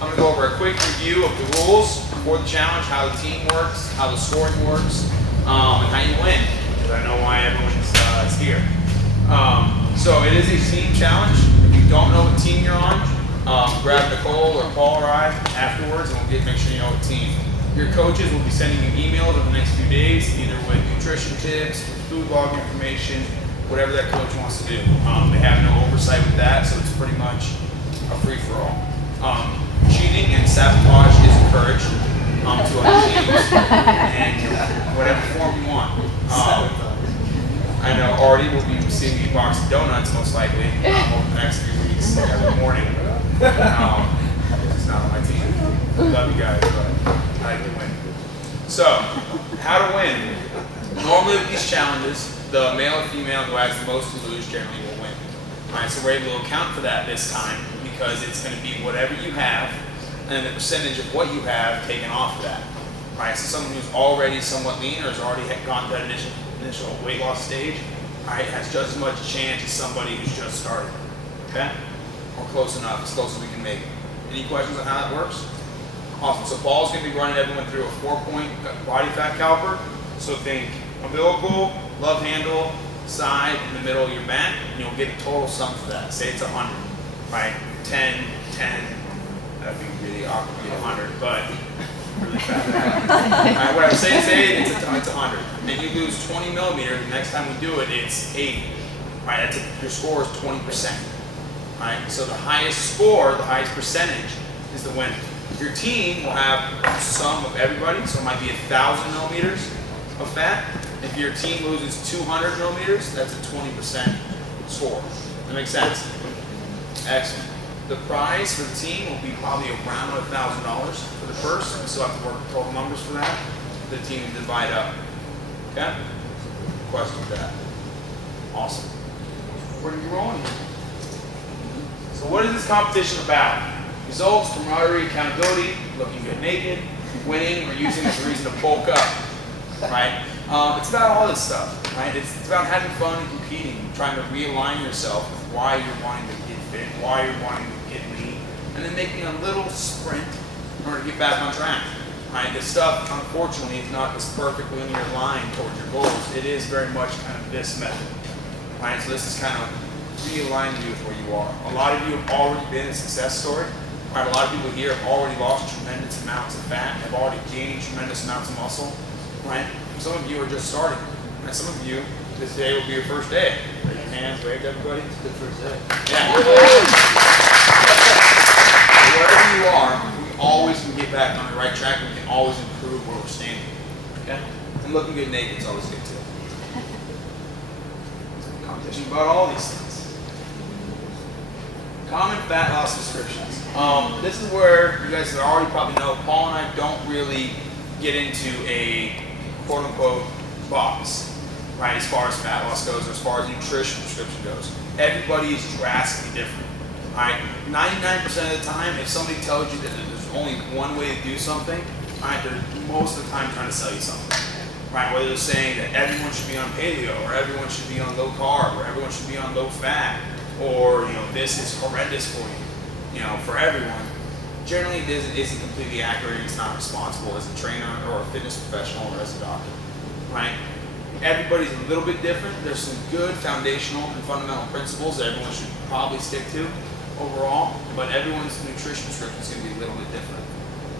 I'm going to go over a quick review of the rules for the challenge, how the team works, how the scoring works, and how you win, because I know why everyone's here. So it is a team challenge. If you don't know what team you're on, grab Nicole or Paul or I afterwards, and we'll make sure you know what team. Your coaches will be sending you emails over the next few days, either with nutrition tips, food log information, whatever that coach wants to do. They have no oversight with that, so it's pretty much a free-for-all. Cheating and sabotage is encouraged to other teams, and whatever form you want. I know Artie will be receiving a box of donuts most likely over the next few weeks every morning. It's not on my team. Love you guys, but I like to win. So, how to win? Normally with these challenges, the male or female who has the most to lose generally will win. Alright, so we're able to account for that this time because it's going to be whatever you have and then the percentage of what you have taken off of that. Alright, so someone who's already somewhat lean or has already gone to that initial weight loss stage, alright, has just as much chance as somebody who's just started. Okay? Or close enough, as close as we can make it. Any questions on how that works? Awesome. So Paul's going to be running everyone through a 4-point body fat caliper. So think umbilical, love handle, side, in the middle of your back, and you'll get a total sum for that. Say it's 100, right? 10, 10. That'd be really awkward to be 100, but really fast. Alright, whatever. Say it's 100. And you lose 20 millimeters. The next time we do it, it's 80. Right? Your score is 20%. Right? So the highest score, the highest percentage, is the winner. Your team will have a sum of everybody, so it might be 1,000 millimeters of fat. If your team loses 200 millimeters, that's a 20% score. That makes sense? Excellent. The prize for the team will be probably around $1,000 for the purse. We still have to work the total numbers for that. The team can divide up. Okay? Question to that. Awesome. We're going to be rolling here. So what is this competition about? Results, camaraderie, accountability, looking good naked, winning, or using it as a reason to bulk up. Right? It's about all this stuff. Right? It's about having fun and competing, trying to realign yourself with why you're wanting to get fit, why you're wanting to get lean, and then making a little sprint in order to get back on track. Right? This stuff, unfortunately, is not this perfect linear line towards your goals. It is very much kind of this method. Right? So this is kind of realign you with where you are. A lot of you have already been a success story. Right? A lot of people here have already lost tremendous amounts of fat, have already gained tremendous amounts of muscle. Right? Some of you are just starting. And some of you, this day will be your first day. Raise your hands, wave to everybody. It's a good first day. Yeah. Wherever you are, we always can get back on the right track. We can always improve where we're standing. Okay? And looking good naked is always good too. Competition about all these things. Common fat loss descriptions. This is where you guys already probably know, Paul and I don't really get into a quote-unquote box, right, as far as fat loss goes, or as far as nutrition prescription goes. Everybody is drastically different. Right? 99% of the time, if somebody tells you that there's only one way to do something, right, they're most of the time trying to sell you something. Right? Whether they're saying that everyone should be on paleo, or everyone should be on low carb, or everyone should be on low fat, or this is horrendous for you, for everyone. Generally, it isn't completely accurate. It's not responsible as a trainer or a fitness professional or as a doctor. Right? Everybody's a little bit different. There's some good foundational and fundamental principles that everyone should probably stick to overall, but everyone's nutrition prescription is going to be a little bit different.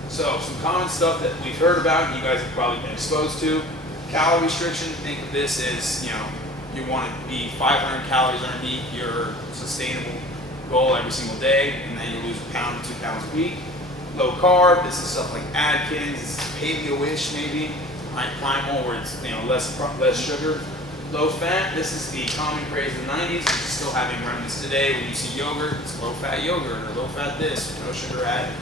So, some common stuff that we've heard about and you guys have probably been exposed to. Calorie restriction, think of this as, you want to be 500 calories underneath your sustainable goal every single day, and then you lose 1 pound to 2 pounds a week. Low carb, this is stuff like Atkins, this is paleo-ish maybe. Primal, where it's less sugar. Low fat, this is the common craze of the 90s. We're still having remnants today. When you see yogurt, it's low fat yogurt, or low fat this, no sugar added.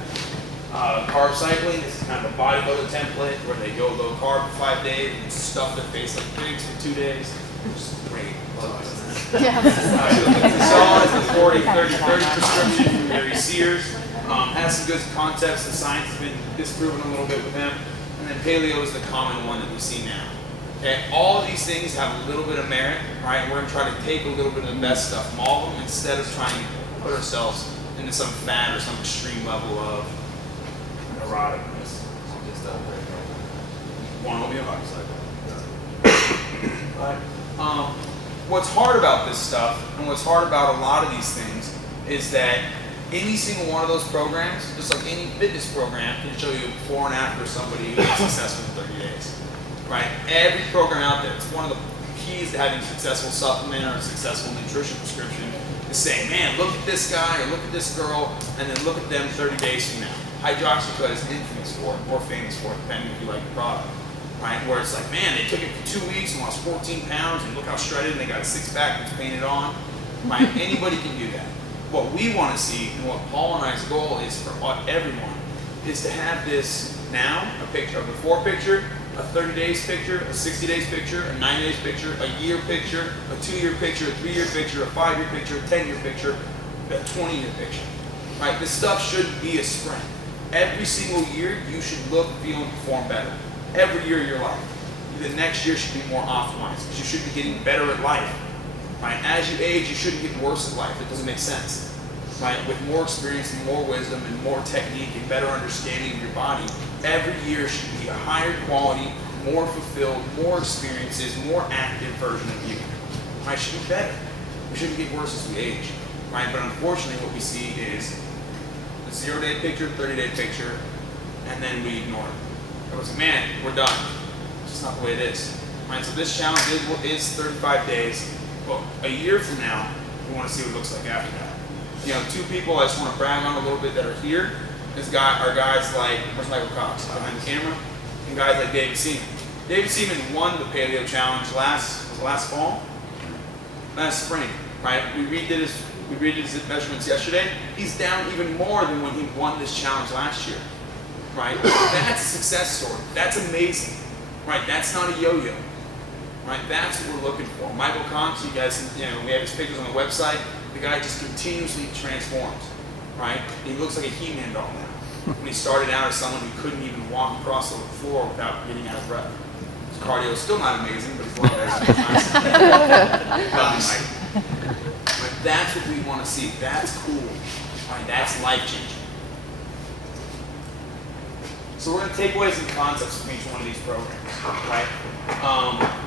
Carb cycling, this is kind of a bodybuilder template where they go low carb for 5 days and stuff their face like pigs for 2 days. Just great. The saw is the 40-30-30 prescription from Gary Sears. Has some good concepts. The science has been disproven a little bit with him. And then paleo is the common one that we see now. Okay, all of these things have a little bit of merit, right? We're going to try to take a little bit of the best stuff from all of them instead of trying to put ourselves into some fad or some extreme level of eroticness. One will be a motorcycle. Right. What's hard about this stuff, and what's hard about a lot of these things, is that any single one of those programs, just like any fitness program, can show you before and after somebody who is successful in 30 days. Right? Every program out there, it's one of the keys to having a successful supplement or a successful nutrition prescription, is saying, man, look at this guy or look at this girl, and then look at them 30 days from now. Hydroxycut is infamous for it, or famous for it, depending if you like the product. Right, where it's like, man, they took it for 2 weeks and lost 14 pounds, and look how shredded, and they got a six-pack that's painted on. Right, anybody can do that. What we want to see, and what Paul and I's goal is for everyone, is to have this now, a picture, a before picture, a 30 days picture, a 60 days picture, a 90 days picture, a year picture, a 2-year picture, a 3-year picture, a 5-year picture, a 10-year picture, a 20-year picture. Right, this stuff should be a sprint. Every single year, you should look, feel, and perform better. Every year of your life. The next year should be more optimized because you should be getting better at life. Right? As you age, you shouldn't get worse at life. It doesn't make sense. Right? With more experience and more wisdom and more technique and better understanding of your body, every year should be a higher quality, more fulfilled, more experiences, more active version of you. Right? Should be better. We shouldn't get worse as we age. Right? But unfortunately, what we see is a 0-day picture, 30-day picture, and then we ignore it. Everyone's like, man, we're done. It's just not the way it is. Right? So this challenge is 35 days. But a year from now, we want to see what it looks like after that. You know, 2 people I just want to brag on a little bit that are here are guys like, where's Michael Cox? Behind the camera. And guys like David Seaman. David Seaman won the Paleo Challenge last fall? Last spring. Right? We redid his measurements yesterday. He's down even more than when he won this challenge last year. Right? That's a success story. That's amazing. Right? That's not a yo-yo. Right? That's what we're looking for. Michael Cox, you guys, we have his pictures on the website. The guy just continuously transforms. Right? He looks like a He-Man doll now. When he started out as someone who couldn't even walk across the floor without getting out of breath. His cardio is still not amazing, but he's one of those. Right? That's what we want to see. That's cool. Right? That's life-changing. So we're going to take away some concepts from each one of these programs, right?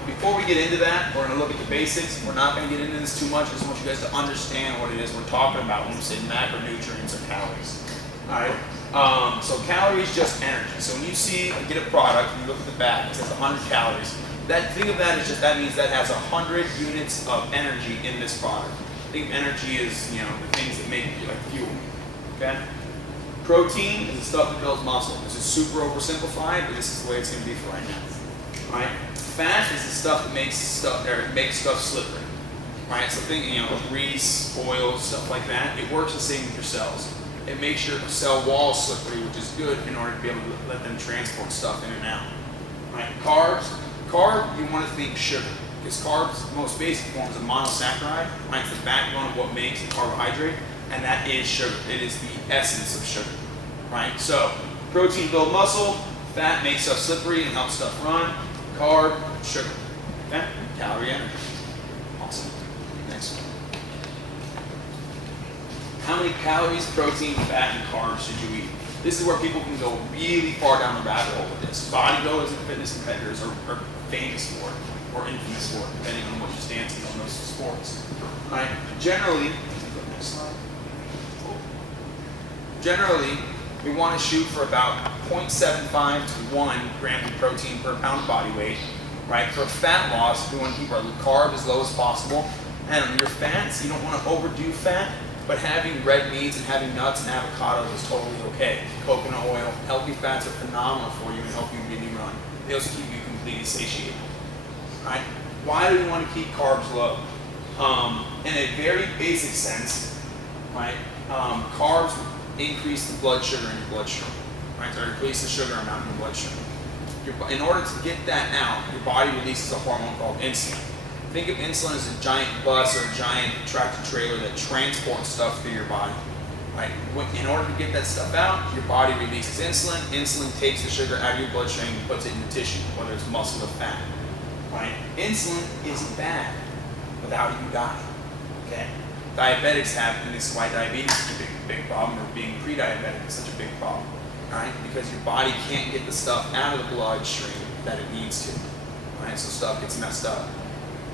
Before we get into that, we're going to look at the basics. We're not going to get into this too much. I just want you guys to understand what it is we're talking about when we say macronutrients or calories. All right? So calories, just energy. So when you get a product, and you look at the back, it says 100 calories. Think of that as that means that has 100 units of energy in this product. Think of energy as, the things that make you like fuel. Okay? Protein is the stuff that builds muscle. This is super oversimplified, but this is the way it's going to be for right now. Right? Fat is the stuff that makes stuff slippery. Right? So think, grease, oil, stuff like that. It works the same with your cells. It makes your cell walls slippery, which is good in order to be able to let them transport stuff in and out. Right? Carb, you want to think sugar. Because carbs, the most basic form is a monosaccharide. Right? It's the backbone of what makes a carbohydrate. And that is sugar. It is the essence of sugar, right? So protein builds muscle, fat makes stuff slippery and helps stuff run, carb, sugar, okay? Calorie, energy. Awesome. Next one. How many calories, protein, fat, and carbs should you eat? This is where people can go really far down the rabbit hole with this. Bodybuilders and fitness competitors are famous for it, or infamous for it, depending on what your stance is on those sports. All right? Generally, we want to shoot for about 0.75 to 1 gram of protein per pound of body weight. Right? For fat loss, we want to keep our carb as low as possible. And on your fats, you don't want to overdo fat, but having red meats and having nuts and avocado is totally okay. Coconut oil, healthy fats are phenomenal for you and help you really run. They also keep you completely satiated. Right? Why do we want to keep carbs low? In a very basic sense, right? Carbs increase the blood sugar in your bloodstream, right? So increase the sugar amount in your bloodstream. In order to get that out, your body releases a hormone called insulin. Think of insulin as a giant bus or a giant tractor trailer that transports stuff through your body, right? In order to get that stuff out, your body releases insulin. Insulin takes the sugar out of your bloodstream and puts it in the tissue, whether it's muscle or fat, right? Insulin isn't bad. Without it, you die, okay? Diabetics have, and this is why diabetes is such a big problem, or being pre-diabetic is such a big problem. right? Because your body can't get the stuff out of the bloodstream that it needs to, right? So stuff gets messed up.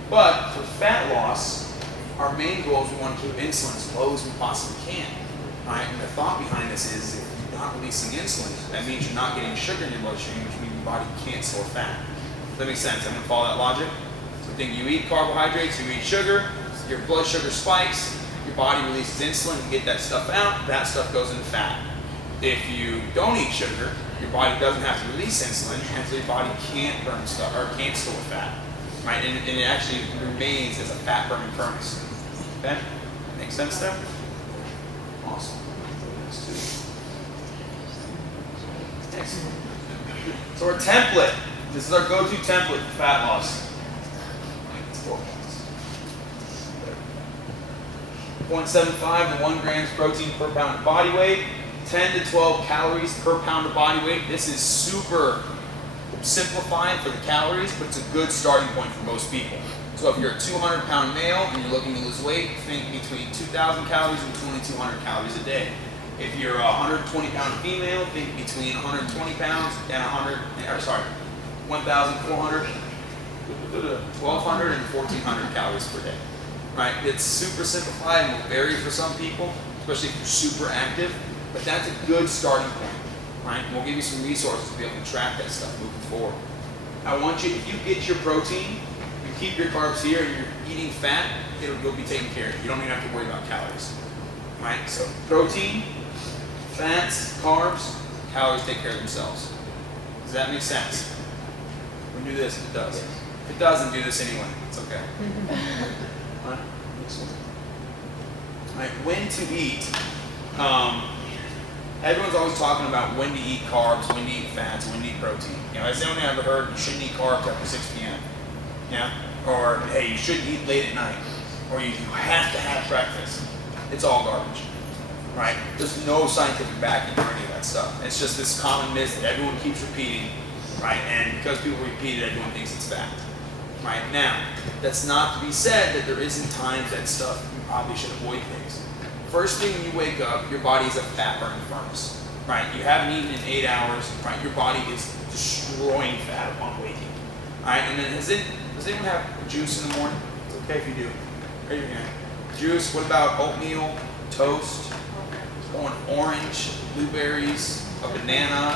But for fat loss, our main goal is we want to keep insulin as low as we possibly can, right? And the thought behind this is if you're not releasing insulin, that means you're not getting sugar in your bloodstream, which means your body can't store fat. Does that make sense? I'm going to follow that logic. So think you eat carbohydrates, you eat sugar, your blood sugar spikes, your body releases insulin to get that stuff out, that stuff goes into fat. If you don't eat sugar, your body doesn't have to release insulin, and so your body can't burn stuff or can't store fat, right? And it actually remains as a fat burning furnace. Okay, make sense there? Awesome. Next. So our template. This is our go-to template for fat loss. 0.75 to 1 grams protein per pound of body weight, 10 to 12 calories per pound of body weight. This is super simplified for the calories, but it's a good starting point for most people. So if you're a 200-pound male and you're looking to lose weight, think between 2,000 calories and 2,200 calories a day. If you're a 120-pound female, think between 120 pounds and 1,400, 1,200 and 1,400 calories per day. Right? It's super simplified and will vary for some people, especially if you're super active, but that's a good starting point. Right? And we'll give you some resources to be able to track that stuff moving forward. I want you, if you get your protein, you keep your carbs here and you're eating fat, you'll be taken care of. You don't even have to worry about calories. Right? So protein, fats, carbs, calories take care of themselves. Does that make sense? We'll do this if it does. If it doesn't, do this anyway. It's okay. Right? Right, when to eat. Everyone's always talking about when to eat carbs, when to eat fats, when to eat protein. You know, has anyone ever heard you shouldn't eat carbs after 6 p.m.? Yeah? Or, hey, you shouldn't eat late at night. Or you have to have breakfast. It's all garbage. Right? There's no scientific backing for any of that stuff. It's just this common myth that everyone keeps repeating, right? And because people repeat it, everyone thinks it's fact. Right? Now, that's not to be said that there isn't times that stuff you probably should avoid things. First thing when you wake up, your body is a fat burning furnace. Right? You haven't eaten in 8 hours, right? Your body is destroying fat upon waking. Right? And then does anyone have juice in the morning? It's okay if you do. Raise your hand. Juice, what about oatmeal, toast, going orange, blueberries, a banana,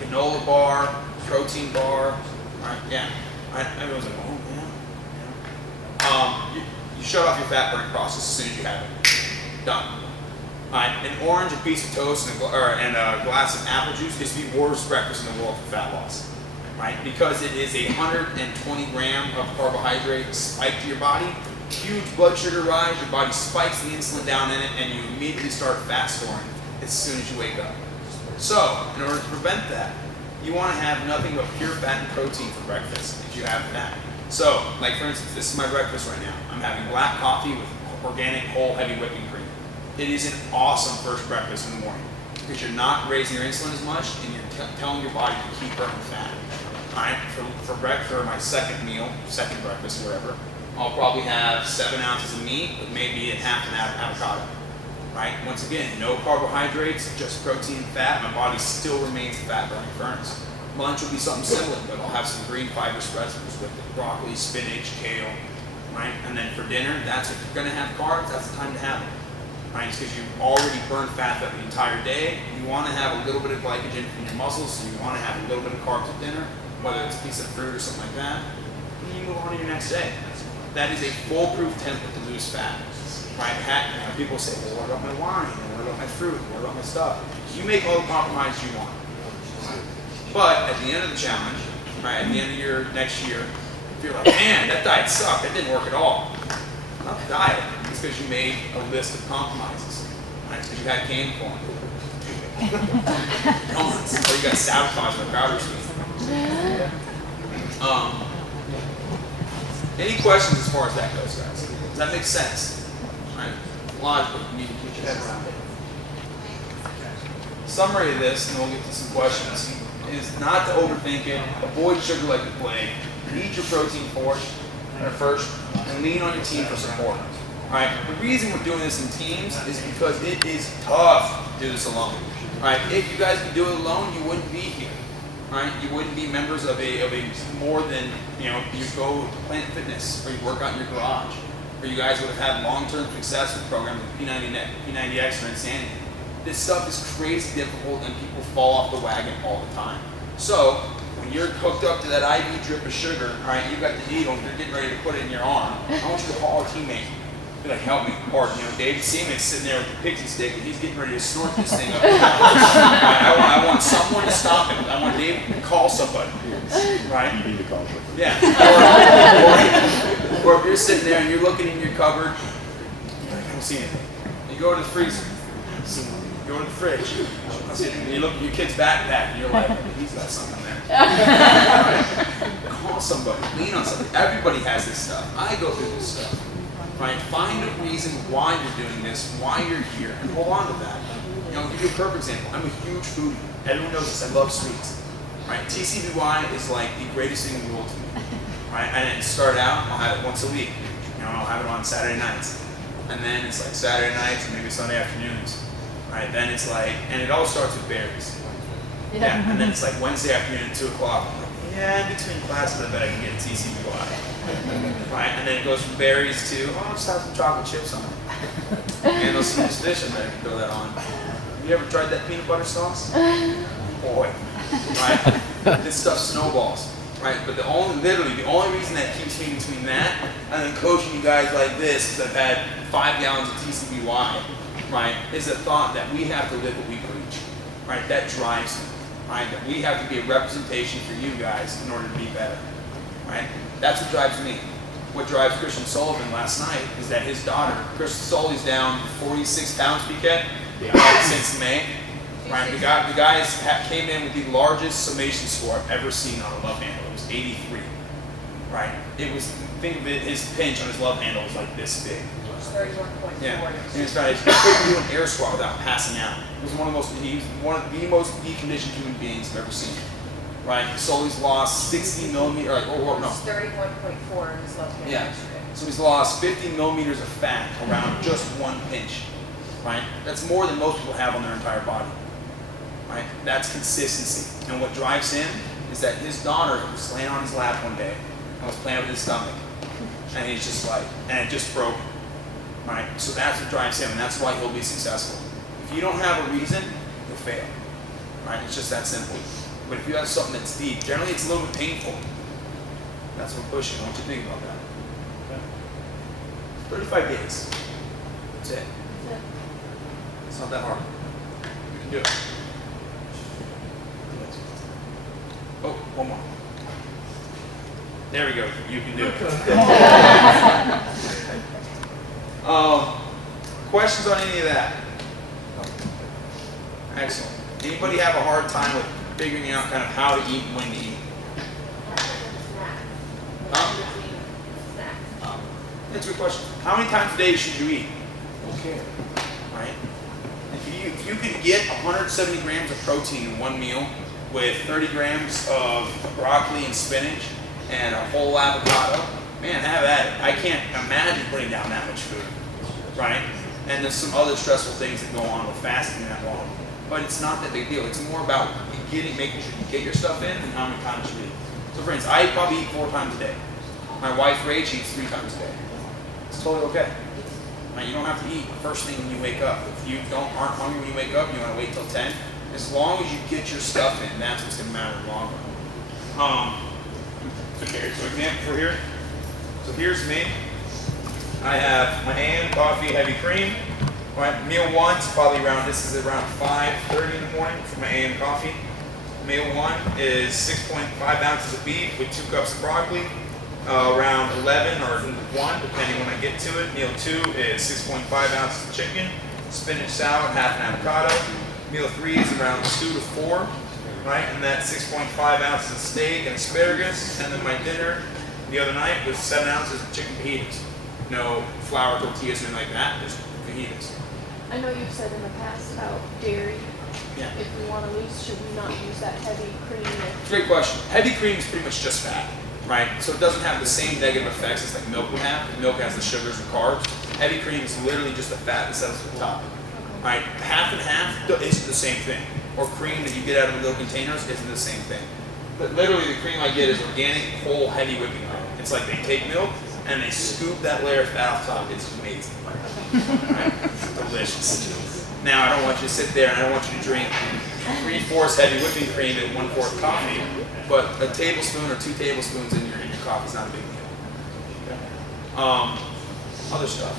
granola bar, protein bar, right? Yeah. Right? Everyone's like, oh yeah. You shut off your fat burning process as soon as you have it. Done. Right? An orange, a piece of toast, and a glass of apple juice is the worst breakfast in the world for fat loss. Right? Because it is 120 gram of carbohydrate spike to your body. Huge blood sugar rise, your body spikes the insulin down in it, and you immediately start fat storing as soon as you wake up. So, in order to prevent that, you want to have nothing but pure fat and protein for breakfast if you have fat. So, like for instance, this is my breakfast right now. I'm having black coffee with organic whole heavy whipping cream. It is an awesome first breakfast in the morning because you're not raising your insulin as much and you're telling your body to keep burning fat. Alright, for breakfast, or my second meal, second breakfast, whatever, I'll probably have 7 ounces of meat with maybe half an avocado. Right? Once again, no carbohydrates, just protein and fat. My body still remains a fat burning furnace. Lunch will be something similar, but I'll have some green fiber spreads with broccoli, spinach, kale. Right? And then for dinner, that's if you're going to have carbs, that's the time to have them. Right? It's because you've already burned fat the entire day. You want to have a little bit of glycogen in your muscles, so you want to have a little bit of carbs at dinner, whether it's a piece of fruit or something like that. And you move on to your next day. That is a foolproof template to lose fat. Right? People say, well, what about my wine? And what about my fruit? What about my stuff? You make all the compromises you want. But at the end of the challenge, right, at the end of your next year, if you're like, man, that diet sucked, that didn't work at all. Not the diet. It's because you made a list of compromises. Right? Because you had candy corn. Or you got sabotaged by powder scheme. Any questions as far as that goes, guys? Does that make sense? Right? Logically, you need to keep your head around it. Summary of this, and then we'll get to some questions, is not to overthink it, avoid sugar like the plague, eat your protein first, and lean on your team for support. Right? The reason we're doing this in teams is because it is tough to do this alone. Right? If you guys could do it alone, you wouldn't be here. Right? You wouldn't be members of a more than, you go to Planet Fitness, or you work out in your garage, or you guys would have had long-term success with programs like P90X or Insanity. This stuff is crazy difficult, and people fall off the wagon all the time. So when you're hooked up to that IV drip of sugar, all right, you got the needle, and you're getting ready to put it in your arm. I want you to call a teammate. Be like, help me. Or, David Seaman's sitting there with the pixie stick, and he's getting ready to snort this thing up. I want someone to stop him. I want David to call somebody. Right? You need to call somebody. Yeah. Or if you're sitting there and you're looking in your cupboard, you're like, I don't see anything. You go to the freezer. You go to the fridge. And you look at your kid's backpack, and you're like, he's got something there. Right? Call somebody. Lean on somebody. Everybody has this stuff. I go through this stuff. Right? Find a reason why you're doing this, why you're here, and hold on to that. I'll give you a perfect example. I'm a huge foodie. Everyone knows this. I love sweets. Right? TCBY is like the greatest thing in the world to me. Right? I didn't start out. I'll have it once a week. I'll have it on Saturday nights, and then it's like Saturday nights and maybe Sunday afternoons. Right? Then it's like, and it all starts with berries. Yeah. And then it's like Wednesday afternoon at 2 o'clock. I'm like, yeah, in between classes, I bet I can get a TCBY. Right? And then it goes from berries to, I'll just have some chocolate chips on it. And those Swedish fish, I bet I can throw that on. Have you ever tried that peanut butter sauce? Boy. Right? This stuff snowballs. Right? But the only reason that keeps me between that and then coaching you guys like this, because I've had 5 gallons of TCBY, right, is the thought that we have to live what we preach. Right? That drives me. Right? That we have to be a representation for you guys in order to be better. Right? That's what drives me. What drives Christian Sullivan last night is that his daughter, Christian Sully's down 46 pounds, PK, since May. Right? The guys came in with the largest summation score I've ever seen on a love handle. It was 83. Right? It was, think of it, his pinch on his love handle was like this big. 31.4. Yeah. And it's not, he couldn't do an air squat without passing out. He was one of the most deconditioned human beings I've ever seen. Right? Sully's lost 60 millimeters, It was 31.4 in his left hand yesterday. So he's lost 50 millimeters of fat around just one pinch. Right? That's more than most people have on their entire body. Right? That's consistency. And what drives him is that his daughter was laying on his lap one day and was playing with his stomach. And he's just like, and it just broke. Right? So that's what drives him, and that's why he'll be successful. If you don't have a reason, you'll fail. Right? It's just that simple. But if you have something that's deep, generally it's a little bit painful. That's what we're pushing. What do you think about that? 35 days. That's it. It's not that hard. You can do it. Oh, one more. There we go. You can do it. Questions on any of that? Excellent. Anybody have a hard time with figuring out kind of how to eat and when to eat? That's a good question. How many times a day should you eat? Okay. Right? If you could get 170 grams of protein in one meal with 30 grams of broccoli and spinach and a whole avocado, man, have at it. I can't imagine putting down that much food. Right? And there's some other stressful things that go on with fasting that long. But it's not that big deal. It's more about making sure you get your stuff in and how many times you eat. So for instance, I probably eat 4 times a day. My wife, Rach, eats 3 times a day. It's totally okay. Right? You don't have to eat first thing when you wake up. If you aren't hungry when you wake up, you want to wait till 10. As long as you get your stuff in, that's what's going to matter in the long run. Okay, so example for here. So here's me. I have my AM, coffee, heavy cream. Right, meal 1 is probably around, this is around 5:30 in the morning for my AM coffee. Meal 1 is 6.5 ounces of beef with 2 cups of broccoli. Around 11 or 1, depending when I get to it. Meal 2 is 6.5 ounces of chicken, spinach salad, half an avocado. Meal 3 is around 2 to 4, right? And that's 6.5 ounces of steak and asparagus. And then my dinner the other night was 7 ounces of chicken fajitas. No flour tortillas or anything like that, just fajitas. I know you've said in the past about dairy. Yeah. If we want to lose, should we not use that heavy cream? Great question. Heavy cream is pretty much just fat, right? So it doesn't have the same negative effects as like milk would have. Milk has the sugars and carbs. Heavy cream is literally just the fat that sets at the top. Right? Half and half is the same thing. or cream that you get out of the little containers isn't the same thing. But literally, the cream I get is organic, whole, heavy whipping cream. It's like they take milk and they scoop that layer of fat off top. It's amazing. Right? It's delicious. Now, I don't want you to sit there and I don't want you to drink 3/4 heavy whipping cream and 1/4 coffee, but a tablespoon or 2 tablespoons in your coffee is not a big deal. Other stuff.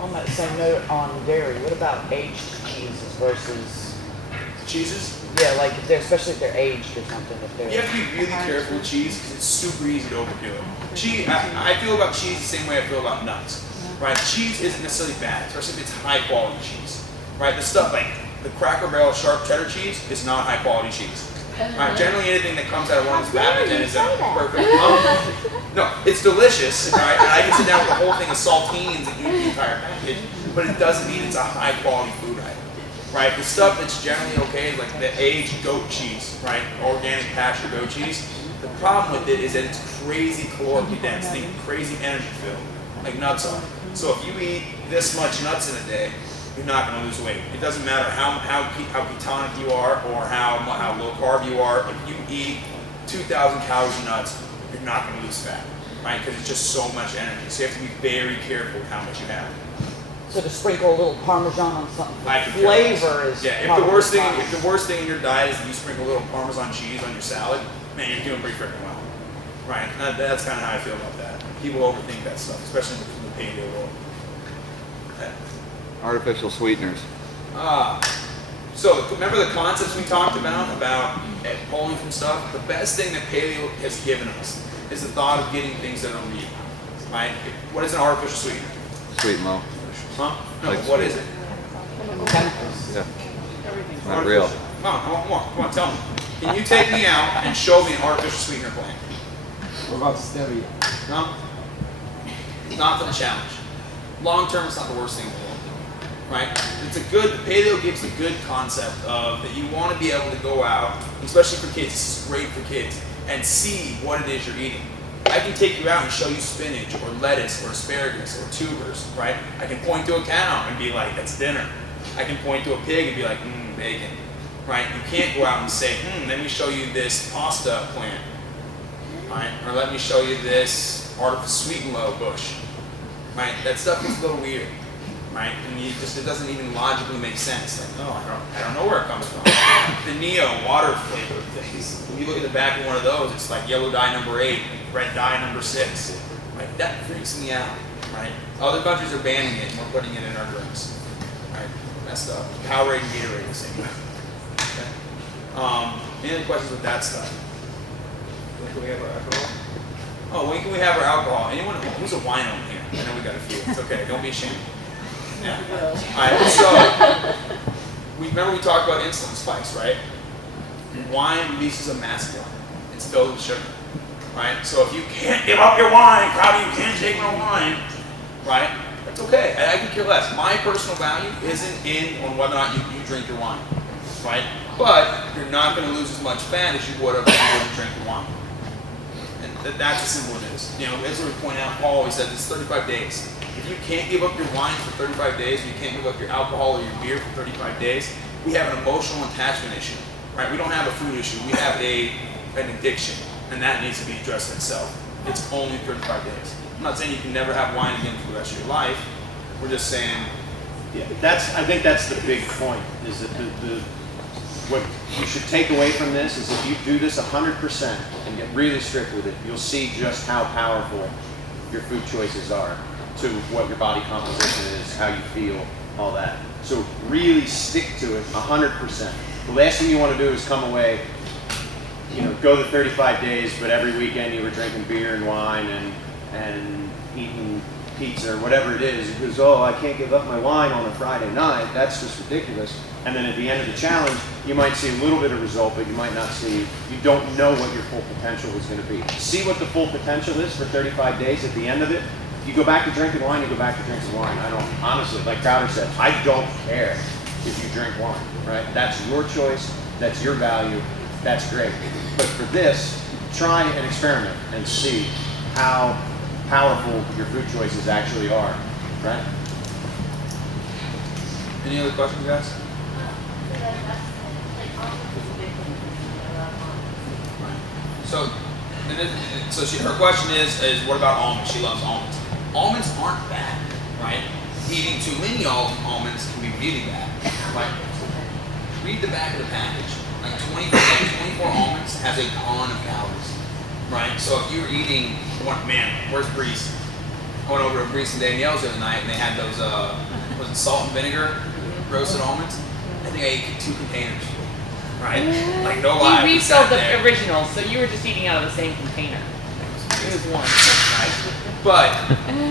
On that same note on dairy, what about aged cheeses versus, Cheeses? yeah, like if they're, especially if they're aged or something, if they're. You have to be really careful with cheese because it's super easy to overdo it. Cheese, I feel about cheese the same way I feel about nuts. Right? Cheese isn't necessarily bad, especially if it's high quality cheese. Right? The stuff like the Cracker Barrel sharp cheddar cheese is not high quality cheese. Right? Generally, anything that comes out of one of these pathogens is perfect. No, it's delicious, right? And I can sit down with the whole thing of saltines and eat the entire package, but it doesn't mean it's a high quality food item. Right? The stuff that's generally okay, like the aged goat cheese, right? Organic pasture goat cheese. The problem with it is that it's crazy calorically dense, crazy energy filled, like nuts are. So if you eat this much nuts in a day, you're not going to lose weight. It doesn't matter how ketonic you are or how low carb you are. If you eat 2,000 calories of nuts, you're not going to lose fat, right? Because it's just so much energy. So you have to be very careful with how much you have. So to sprinkle a little Parmesan on something, I could flavor is. Yeah. If the worst thing in your diet is that you sprinkle a little Parmesan cheese on your salad, man, you're doing pretty freaking well, right? That's kind of how I feel about that. People overthink that stuff, especially in the paleo world. Artificial sweeteners. So remember the concepts we talked about pulling from stuff? The best thing that paleo has given us is the thought of getting things that are real, right? What is an artificial sweetener? Sweet and low. Huh? No, Like what is it? Chemicals. Yeah. Not real. Come on, come on, tell me. Can you take me out and show me an artificial sweetener plant? What about stevia? No? Not for the challenge. Long term, it's not the worst thing in the world. Right? Paleo gives a good concept of that you want to be able to go out, especially for kids, this is great for kids, and see what it is you're eating. I can take you out and show you spinach or lettuce or asparagus or tubers, right? I can point to a cow and be like, that's dinner. I can point to a pig and be like, bacon, right? You can't go out and say, let me show you this pasta plant, right? Or let me show you this artificial sweet and low bush, right? That stuff gets a little weird, right? And it doesn't even logically make sense. Like, I don't know where it comes from. The Neo water flavored things. When you look at the back of one of those, it's like yellow dye number 8, red dye number 6. Right? That freaks me out, right? Other countries are banning it and we're putting it in our drinks. Right? Messed up. Powerade and Gatorade the same way. Okay. Any other questions with that stuff? When can we have our alcohol? Oh, when can we have our alcohol? Anyone who's a wino in here? I know we got a few. It's okay. Don't be ashamed. Yeah. Alright, so remember we talked about insulin spikes, right? Wine releases a massive one. It's filled with sugar. Right? So if you can't give up your wine, Crowdy, you can't take my wine, right? That's okay. I can care less. My personal value isn't on whether or not you drink your wine. Right? But you're not going to lose as much fat as you would have if you wouldn't drink your wine. And that's as simple as it is. You know, as we point out, Paul always said it's 35 days. If you can't give up your wine for 35 days, or you can't give up your alcohol or your beer for 35 days, we have an emotional attachment issue, right? We don't have a food issue. We have an addiction, and that needs to be addressed itself. It's only 35 days. I'm not saying you can never have wine again for the rest of your life. We're just saying, Yeah, I think that's the big point, is that what you should take away from this is if you do this 100% and get really strict with it, you'll see just how powerful your food choices are to what your body composition is, how you feel, all that. So really stick to it 100%. The last thing you want to do is come away, go the 35 days, but every weekend you were drinking beer and wine and eating pizza or whatever it is. Because, I can't give up my wine on a Friday night. That's just ridiculous. And then at the end of the challenge, you might see a little bit of result, but you might not see, you don't know what your full potential is going to be. See what the full potential is for 35 days at the end of it. You go back to drinking wine, you go back to drinking wine. I don't, honestly, like Crowder said, I don't care if you drink wine, right? That's your choice, that's your value, that's great. But for this, try and experiment and see how powerful your food choices actually are, right? any other questions, guys? So, her question is what about almonds? She loves almonds. Almonds aren't bad, right? Eating too many almonds can be really bad, right? Read the back of the package. Like 24 almonds has a ton of calories, right? So if you're eating, where's Breeze? I went over to Breeze and Danielle's the other night, and they had those, was it salt and vinegar roasted almonds? I think I ate 2 containers. Right? Like no lie. He refilled the original, so you were just eating out of the same container. It was one. Right? But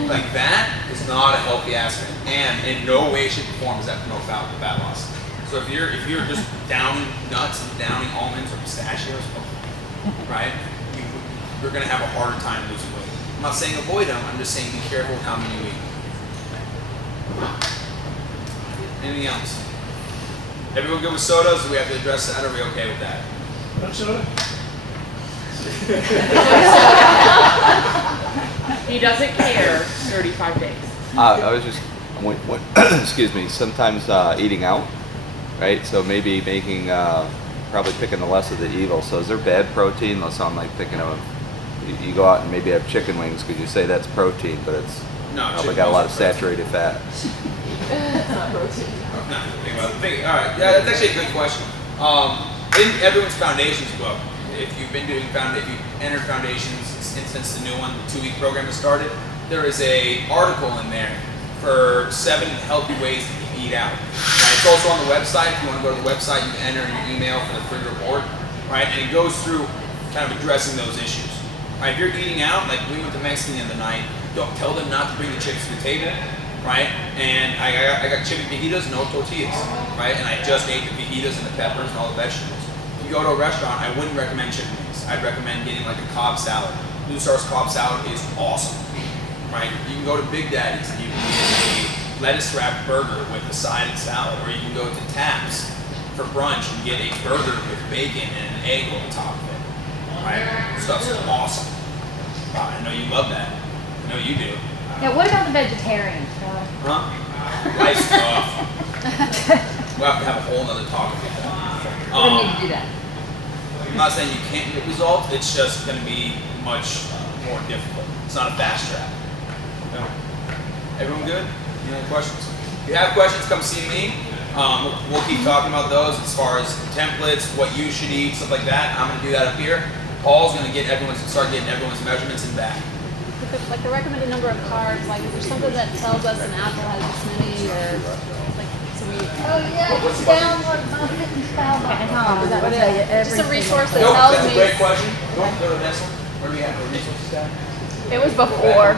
like that is not a healthy aspect, and in no way, shape, or form does that promote fat loss. So if you're just downing nuts and downing almonds or pistachios, right, you're gonna have a harder time losing weight. I'm not saying avoid them. I'm just saying be careful with how many you eat. Anything else? Everyone good with sodas? Do we have to address that? Are we okay with that? What soda? He doesn't care 35 days. I was just, excuse me, sometimes eating out, right? So maybe making, probably picking the less of the evil. So is there bad protein? So I'm like thinking of, you go out and maybe have chicken wings because you say that's protein, but it's probably got a lot of saturated fat. It's not protein. No, think about it. All right, yeah, that's actually a good question. In everyone's foundations book, if you've entered foundations since the new one, the 2-week program has started, there is a article in there for 7 healthy ways to eat out. Right? It's also on the website. If you want to go to the website, you can enter your email for the free report, right? And it goes through kind of addressing those issues. Right? If you're eating out, like we went to Mexican the other night, don't tell them not to bring the chips to the table. Right? And I got chicken fajitas, no tortillas, right? And I just ate the fajitas and the peppers and all the vegetables. If you go to a restaurant, I wouldn't recommend chicken wings. I'd recommend getting like a Cobb salad. Blue Star's Cobb salad is awesome, right? You can go to Big Daddy's and you can get a lettuce wrapped burger with a side and salad, or you can go to Taps for brunch and get a burger with bacon and an egg on top of it, right? Stuff's awesome. Wow, I know you love that. I know you do. Yeah, what about the vegetarians? Huh? Life's tough. We'll have to have a whole nother talk about that. We don't need to do that. I'm not saying you can't get results, it's just going to be much more difficult. It's not a fast track. Okay. Everyone good? Any other questions? If you have questions, come see me. We'll keep talking about those as far as templates, what you should eat, stuff like that. I'm going to do that up here. Paul's going to start getting everyone's measurements in back. Like the recommended number of carbs, like is there something that tells us an apple has this many, or like so we? Oh yeah, it's download my fitness pal. Is that what it is? Just a resource that Nope, tells that's a me. great question. Go to the next one. Where do we have the resources tab? It was before.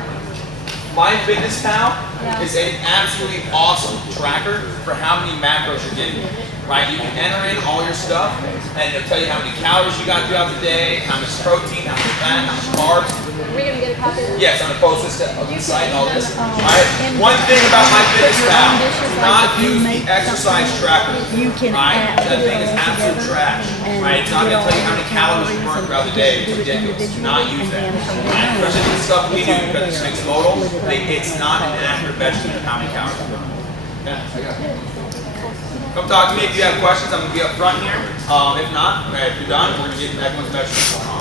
MyFitnessPal is an absolutely awesome tracker for how many macros you're getting. Right? You can enter in all your stuff, and it'll tell you how many calories you got throughout the day, how much protein, how much fat, how much carbs. Are we gonna get a copy of this? Yes, I'm gonna post this on the site and all this. Alright? One thing about MyFitnessPal, do not use the exercise tracker. Right? That thing is absolute trash. Right? It's not gonna tell you how many calories you burn throughout the day. It's ridiculous. Do not use that. Right? Especially the stuff we do because it's mixed modal. It's not an accurate measurement of how many calories you burn. Yeah, I got it. Come talk to me if you have questions. I'm gonna be up front here. If not, if you're done, we're gonna get everyone's measurements going on.